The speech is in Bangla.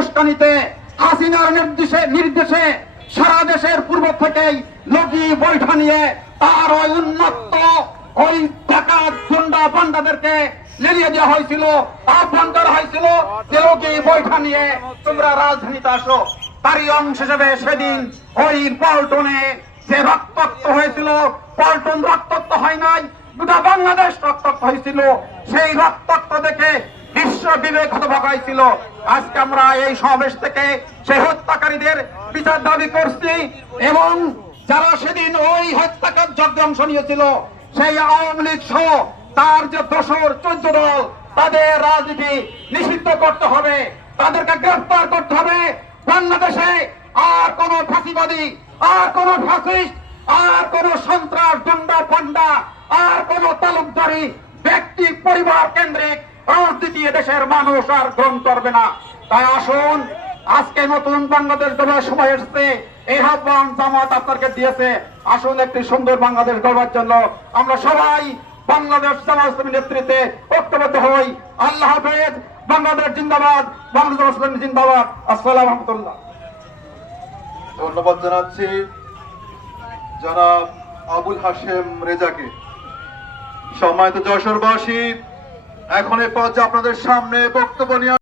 উস্কানিতে হাসিনার নির্দেশে সারা দেশের পূর্ব থেকেই লগি বৈঠা নিয়ে তার ওই উন্মত্ত ওই ডাকাত গুন্ডা বান্দাদেরকে লেলিয়ে দেওয়া হয়েছিল, আহ্বান করা হয়েছিল যে লগি বৈঠা নিয়ে তোমরা রাজধানীতে আসো। তারই অংশ হিসেবে সেদিন ওই পল্টনে যে রক্তাক্ত হয়েছিল, পল্টন রক্তাক্ত হয় নাই, গোটা বাংলাদেশ রক্তাক্ত হয়েছিল। সেই রক্তাক্ত দেখে বিশ্ব বিবেক হতবাক হয়েছিল। আজকে আমরা এই সমাবেশ থেকে সেই হত্যাকারীদের বিচার দাবি করছি এবং যারা সেদিন ওই হত্যাকার যজ্ঞে অংশ নিয়েছিল সেই আওয়ামী লীগ সহ তার যে দোসর 14 দল, তাদের রাজনীতি নিষিদ্ধ করতে হবে, তাদেরকে গ্রেফতার করতে হবে। বাংলাদেশে আর কোন ফাঁসিবাদী, আর কোন ফ্যাসিস্ট, আর কোন সন্ত্রাস গুন্ডা পান্ডা, আর কোন তালুকদারি ব্যক্তি পরিবার কেন্দ্রিক রাজনীতি দেশের মানুষ আর গ্রহণ করবে না। তাই আসুন, আজকে নতুন বাংলাদেশ গড়ার সময় এসছে, এই আহ্বান জামাত আপনাকে দিয়েছে। আসুন একটি সুন্দর বাংলাদেশ গড়ার জন্য আমরা সবাই বাংলাদেশ জামাত ইসলামীর নেতৃত্বে ঐক্যবদ্ধ হই। আল্লাহ হাফেজ। বাংলাদেশ জিন্দাবাদ, বাংলাদেশ জামাত ইসলামী জিন্দাবাদ। আসসালামু আলাইকুম। ধন্যবাদ জানাচ্ছি জনাব আবুল হাশেম রেজাকে। সম্মানিত যশোরবাসী, এখন এই পর্যায়ে আপনাদের সামনে বক্তব্য নিয়ে